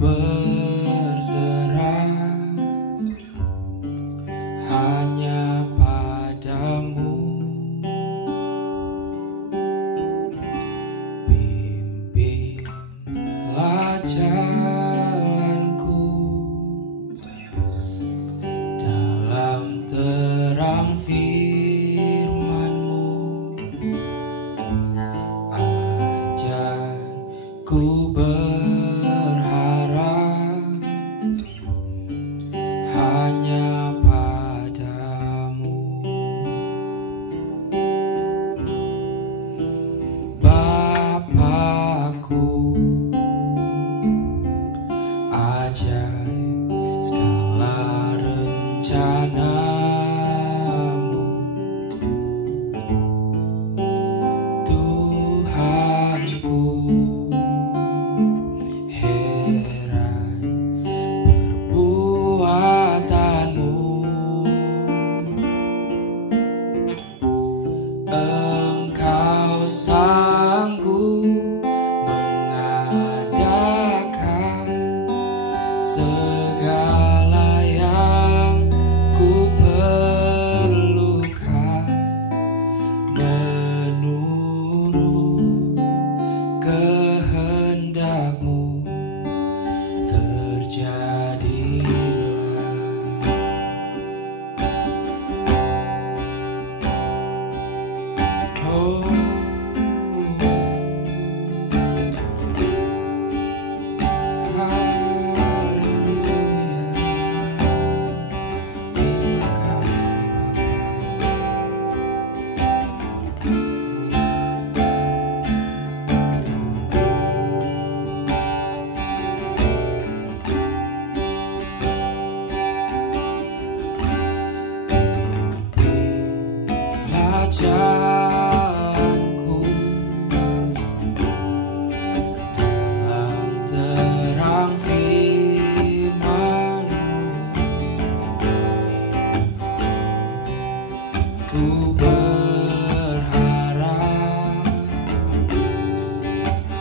berserah hanya padamu. Pimpinlah jalanku dalam terang firman-Mu. Ajarku berharap hanya padamu. Bapakku, ajaib segala rencana-Mu. Tuhanku, heran perbuatan-Mu. Engkau sanggup mengadakan segala yang ku perlukan, menurut kehendak-Mu terjadilah. Oh, haleluya. Terima kasih Bapa. Jalanku dalam terang firman-Mu. Ku berharap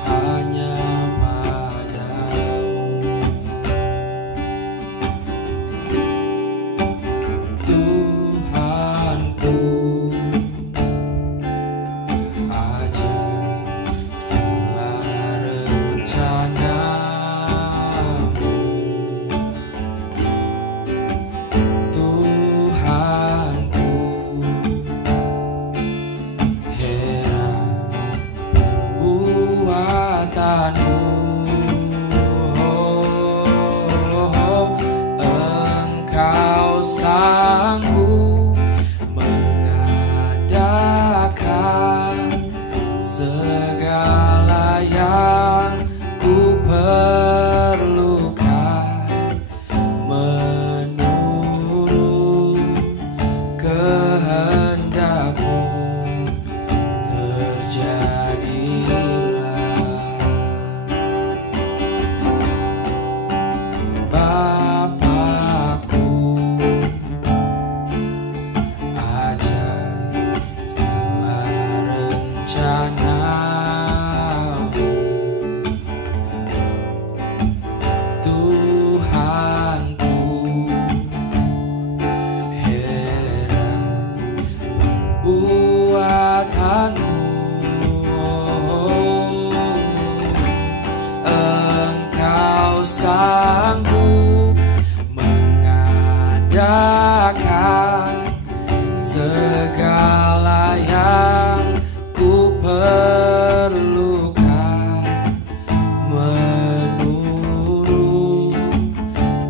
hanya padamu. Tuhanku, ajaib segala rencana-Mu. Tuhanku, heran perbuatan-Mu. Engkau sanggup mengadakan segala yang ku perlukan, menurut kehendak-Mu terjadilah. Bapakku, ajaib segala rencana-Mu. Tuhanku, heran perbuatan-Mu. Engkau sanggup mengadakan segala yang ku perlukan, menurut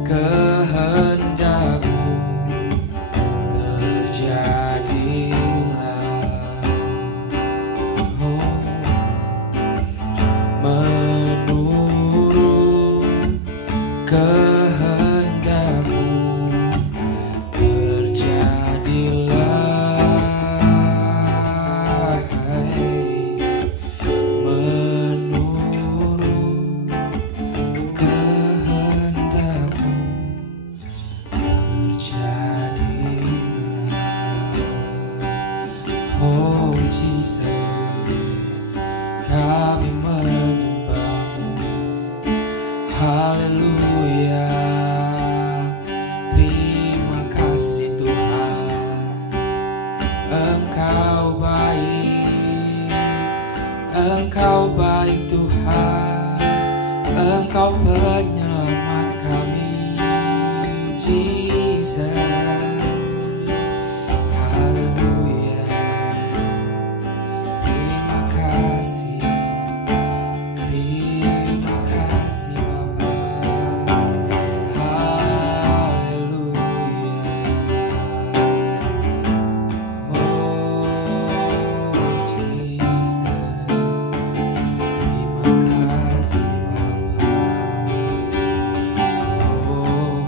kehendak-Mu terjadilah. Oh, menurut kehendak-Mu terjadilah. Menurut kehendak-Mu terjadilah. Oh Jesus, kami menyembah-Mu. Haleluya. Haleluya. Terima kasih Tuhan, Engkau baik, Engkau baik Tuhan, Engkau penyelamat kami, Jesus. Haleluya. Terima kasih Bapa. Haleluya. Oh Jesus. Terima kasih Bapa. Oh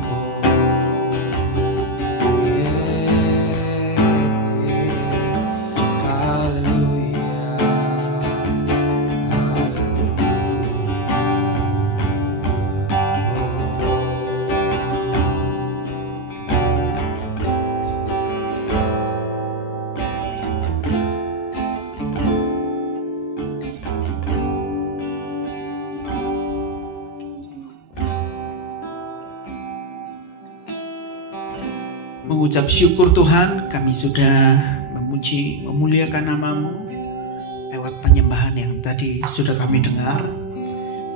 Mengucap syukur Tuhan, kami sudah memuji, memuliakan nama-Mu lewat penyembahan yang tadi sudah kami dengar.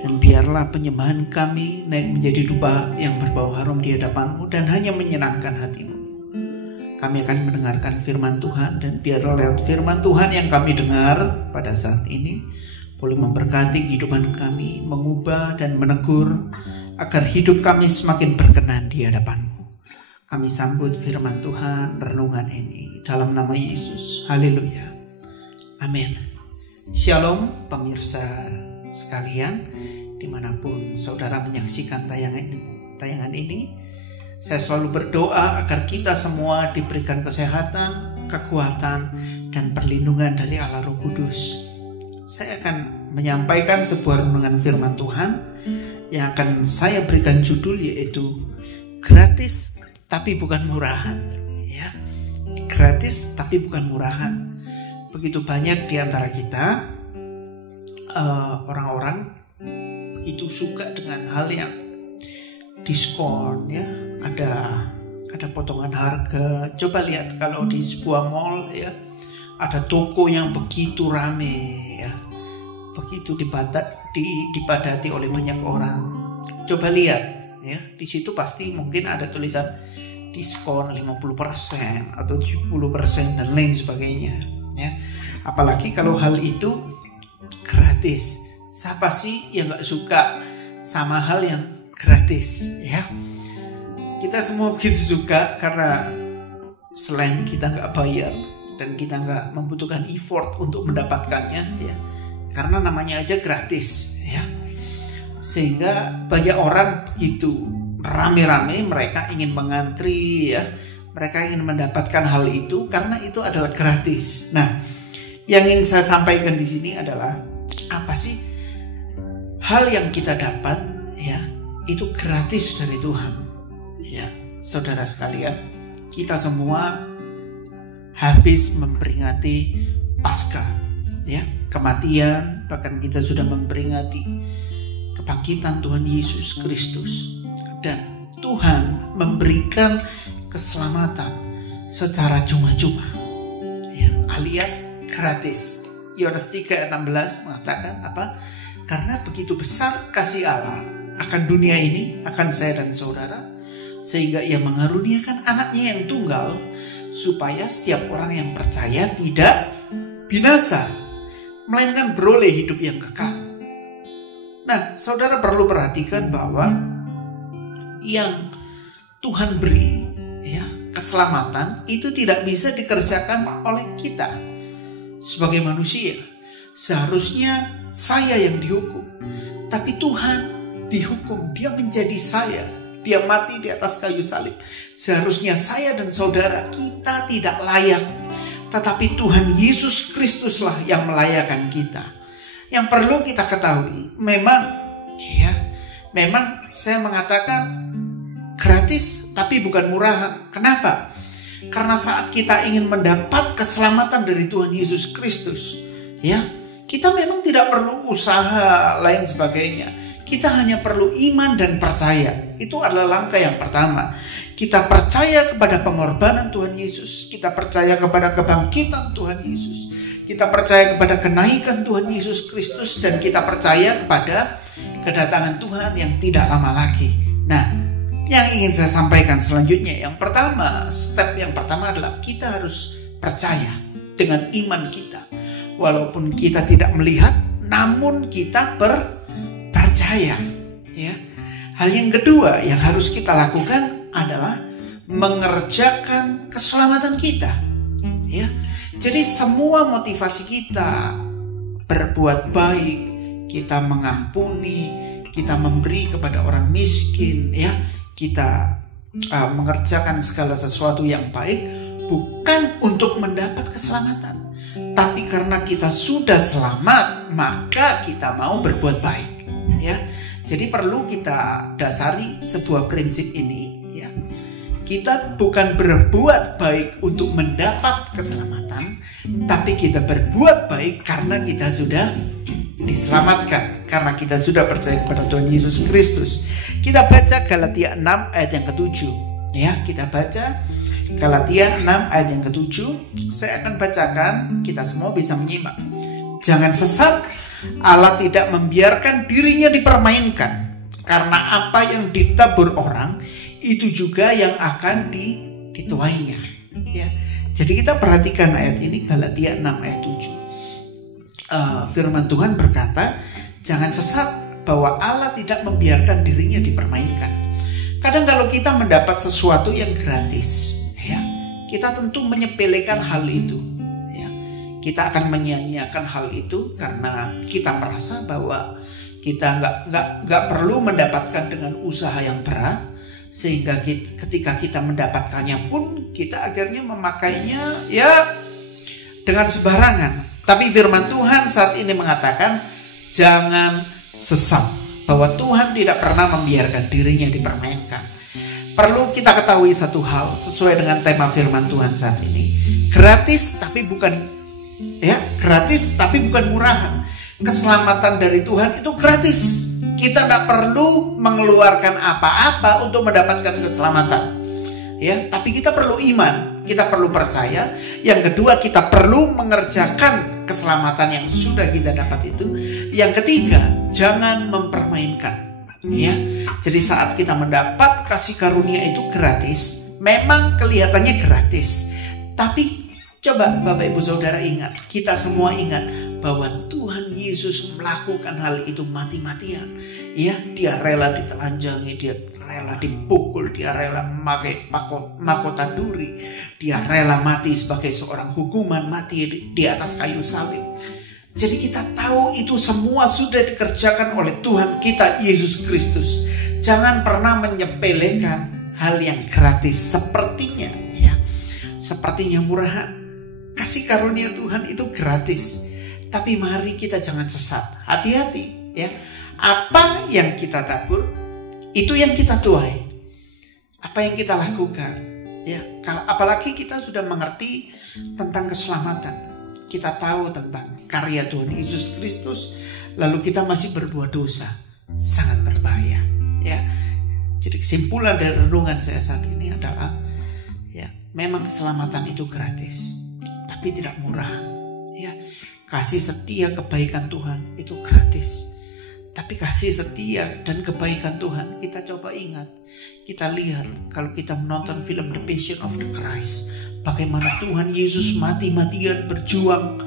Dan biarlah penyembahan kami naik menjadi dupa yang berbau harum di hadapan-Mu dan hanya menyenangkan hati-Mu. Kami akan mendengarkan firman Tuhan, dan biarlah lewat firman Tuhan yang kami dengar pada saat ini boleh memberkati kehidupan kami, mengubah dan menegur agar hidup kami semakin berkenan di hadapan-Mu. Kami sambut firman Tuhan renungan ini dalam nama Yesus. Haleluya. Amin. Shalom pemirsa sekalian, dimanapun saudara menyaksikan tayangan ini. Saya selalu berdoa agar kita semua diberikan kesehatan, kekuatan, dan perlindungan dari Allah Roh Kudus. Saya akan menyampaikan sebuah renungan firman Tuhan yang akan saya berikan judul, yaitu gratis tapi bukan murahan, ya. Gratis tapi bukan murahan. Begitu banyak di antara kita orang-orang begitu suka dengan hal yang diskon, ya. Ada potongan harga. Coba lihat kalau di sebuah mall, ya, ada toko yang begitu rame, ya, begitu dipadati oleh banyak orang. Coba lihat, ya, di situ pasti mungkin ada tulisan diskon 50% atau 70% dan lain sebagainya, ya. Apalagi kalau hal itu gratis. Siapa sih yang gak suka sama hal yang gratis, ya? Kita semua begitu suka karena selain kita gak bayar dan kita gak membutuhkan effort untuk mendapatkannya, ya, karena namanya aja gratis, ya. Sehingga banyak orang begitu rame-rame mereka ingin mengantri, ya. Mereka ingin mendapatkan hal itu karena itu adalah gratis. Nah, yang ingin saya sampaikan di sini adalah apa sih hal yang kita dapat, ya, itu gratis dari Tuhan, ya. Saudara sekalian, kita semua habis memperingati Paskah, ya, kematian, bahkan kita sudah memperingati kebangkitan Tuhan Yesus Kristus. Dan Tuhan memberikan keselamatan secara cuma-cuma, ya, alias gratis. Yohanes 3:16 mengatakan apa? Karena begitu besar kasih Allah akan dunia ini, akan saya dan saudara, sehingga Ia mengaruniakan anaknya yang tunggal, supaya setiap orang yang percaya tidak binasa, melainkan beroleh hidup yang kekal. Nah, saudara perlu perhatikan bahwa yang Tuhan beri, ya, keselamatan itu tidak bisa dikerjakan oleh kita sebagai manusia. Seharusnya saya yang dihukum, tapi Tuhan dihukum. Dia menjadi saya, Dia mati di atas kayu salib. Seharusnya saya dan saudara kita tidak layak, tetapi Tuhan Yesus Kristuslah yang melayakkan kita. Yang perlu kita ketahui, memang saya mengatakan gratis tapi bukan murahan. Kenapa? Karena saat kita ingin mendapat keselamatan dari Tuhan Yesus Kristus, ya, kita memang tidak perlu usaha lain sebagainya. Kita hanya perlu iman dan percaya. Itu adalah langkah yang pertama. Kita percaya kepada pengorbanan Tuhan Yesus. Kita percaya kepada kebangkitan Tuhan Yesus. Kita percaya kepada kenaikan Tuhan Yesus Kristus. Dan kita percaya kepada kedatangan Tuhan yang tidak lama lagi. Nah, yang ingin saya sampaikan selanjutnya, yang pertama, step yang pertama adalah kita harus percaya dengan iman kita. Walaupun kita tidak melihat, namun kita percaya. Ya. Hal yang kedua yang harus kita lakukan adalah mengerjakan keselamatan kita. Ya. Jadi semua motivasi kita berbuat baik, kita mengampuni, kita memberi kepada orang miskin, ya, kita mengerjakan segala sesuatu yang baik bukan untuk mendapat keselamatan, tapi karena kita sudah selamat maka kita mau berbuat baik, ya. Jadi perlu kita dasari sebuah prinsip ini, ya. Kita bukan berbuat baik untuk mendapat keselamatan, tapi kita berbuat baik karena kita sudah diselamatkan, karena kita sudah percaya kepada Tuhan Yesus Kristus. Kita baca Galatia 6 ayat yang ke-7. Ya, kita baca Galatia 6 ayat yang ke-7. Saya akan bacakan, kita semua bisa menyimak. Jangan sesat, Allah tidak membiarkan dirinya dipermainkan, karena apa yang ditabur orang itu juga yang akan dituainya. Ya. Jadi kita perhatikan ayat ini, Galatia 6 ayat 7. Firman Tuhan berkata, jangan sesat bahwa Allah tidak membiarkan dirinya dipermainkan. Kadang kalau kita mendapat sesuatu yang gratis, ya, kita tentu menyepelekan hal itu. Ya. Kita akan menyia-nyiakan hal itu karena kita merasa bahwa kita nggak perlu mendapatkan dengan usaha yang berat. Sehingga ketika kita mendapatkannya pun kita akhirnya memakainya ya dengan sembarangan. Tapi firman Tuhan saat ini mengatakan jangan sesat bahwa Tuhan tidak pernah membiarkan dirinya dipermainkan. Perlu kita ketahui satu hal sesuai dengan tema firman Tuhan saat ini. Gratis tapi bukan murahan. Keselamatan dari Tuhan itu gratis. Kita tidak perlu mengeluarkan apa-apa untuk mendapatkan keselamatan, ya. Tapi kita perlu iman, kita perlu percaya. Yang kedua, kita perlu mengerjakan keselamatan yang sudah kita dapat itu. Yang ketiga, jangan mempermainkan, ya. Jadi saat kita mendapat kasih karunia itu gratis, memang kelihatannya gratis. Tapi coba Bapak Ibu Saudara ingat, kita semua ingat bahwa Tuhan Yesus melakukan hal itu mati-matian. Ya, dia rela ditelanjangi, dia rela dipukul, dia rela memakai mahkota duri, dia rela mati sebagai seorang hukuman mati di atas kayu salib. Jadi kita tahu itu semua sudah dikerjakan oleh Tuhan kita Yesus Kristus. Jangan pernah menyepelekan hal yang gratis sepertinya, ya, sepertinya murahan. Kasih karunia Tuhan itu gratis. Tapi mari kita jangan sesat. Hati-hati, ya. Apa yang kita tabur, itu yang kita tuai. Apa yang kita lakukan, ya. Apalagi kita sudah mengerti tentang keselamatan. Kita tahu tentang karya Tuhan Yesus Kristus, lalu kita masih berbuat dosa, sangat berbahaya, ya. Jadi kesimpulan dari renungan saya saat ini adalah, ya, memang keselamatan itu gratis, tapi tidak murah, ya. Kasih setia kebaikan Tuhan itu gratis. Tapi kasih setia dan kebaikan Tuhan, kita coba ingat. Kita lihat kalau kita menonton film The Passion of the Christ, bagaimana Tuhan Yesus mati-matian berjuang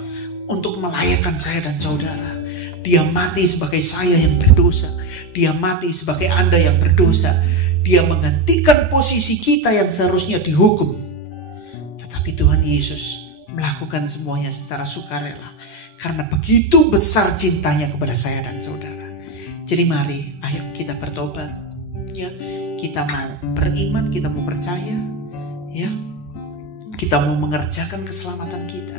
untuk melayakkan saya dan saudara. Dia mati sebagai saya yang berdosa. Dia mati sebagai Anda yang berdosa. Dia menggantikan posisi kita yang seharusnya dihukum. Tetapi Tuhan Yesus melakukan semuanya secara sukarela. Karena begitu besar cintanya kepada saya dan saudara. Jadi mari, ayo kita bertobat, ya. Kita mau beriman, kita mau percaya, ya. Kita mau mengerjakan keselamatan kita,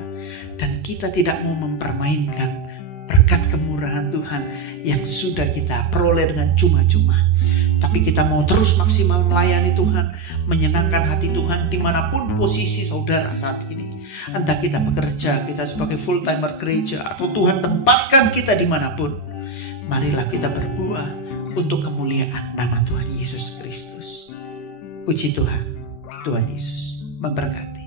dan kita tidak mau mempermainkan berkat kemurahan Tuhan yang sudah kita peroleh dengan cuma-cuma. Tapi kita mau terus maksimal melayani Tuhan, menyenangkan hati Tuhan dimanapun posisi saudara saat ini. Entah kita bekerja, kita sebagai full timer gereja, atau Tuhan tempatkan kita dimanapun. Marilah kita berbuah untuk kemuliaan nama Tuhan Yesus Kristus. Puji Tuhan. Tuhan Yesus memberkati.